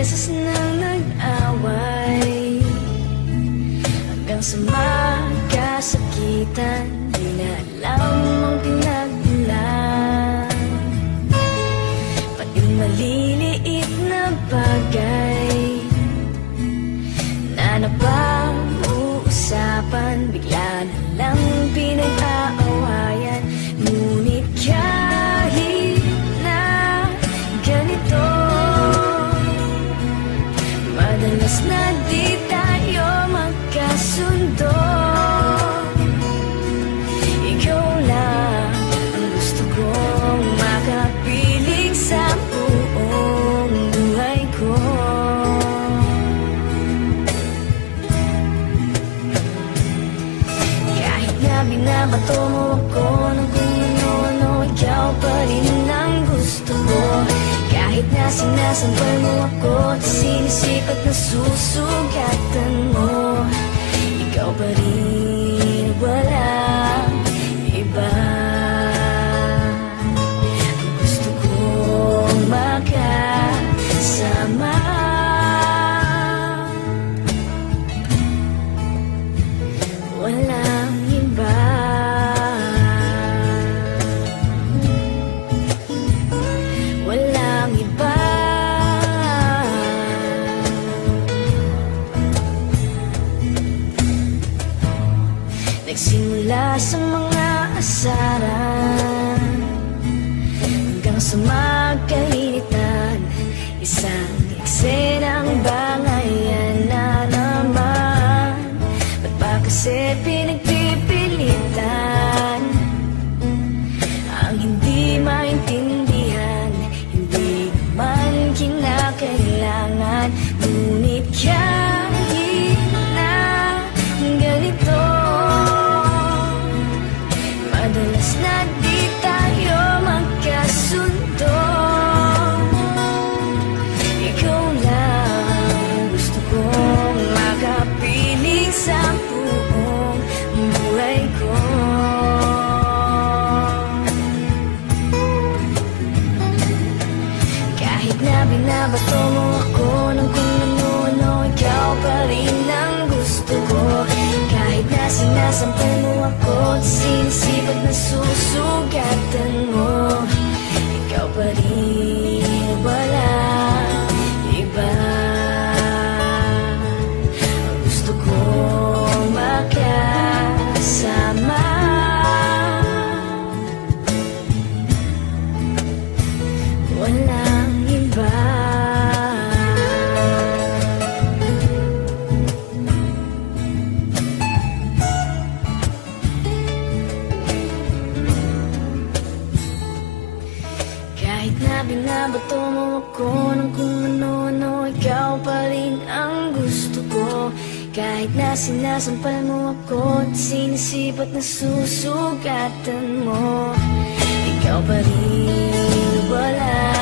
beses nang nag-away, hanggang sa magkasakitan, di na alam ang pinagmulan. Pati maliliit na bagay na napag-uusapan, bigla na lang pinag-aawayan. Ngunit kahit na ganito, madalas na di tayo magkasundo. Ikaw lang ang gusto kong makapiling sa buong buhay ko. Kahit na binabato mo ako ng kung ano-ano, ikaw pa rin ang gusto ko. Kahit na sinasampal mo ako at sinisipat na susugatan mo, ikaw pa rin, walang iba. Ang gusto kong makasama, walang iba. Walang iba. Nagsimula sa mga asaran hanggang sa magkainitan, isang eksenang bangayan na naman. Ba't ba kasi pinagpipilitan ang hindi maintindihan? Hindi naman kinakailangan. Ngunit kahit na ganito, madalas na di tayo magkasundo. Ikaw lang gusto kong makapiling sa buong buhay ko. Kahit na binabato mo ako ng kung ano-ano, ikaw pa rin ang gusto ko. Kahit na sinasampal mo ako at sinisipat na susugatan mo, ikaw pa rin, walang iba. Ang gusto kong makasama, walang iba. Kahit na binabato mo ako ng kung ano-ano, ikaw pa rin ang gusto ko. Kahit na sinasampal mo ako at sinisipat na susugatan mo, ikaw pa rin, wala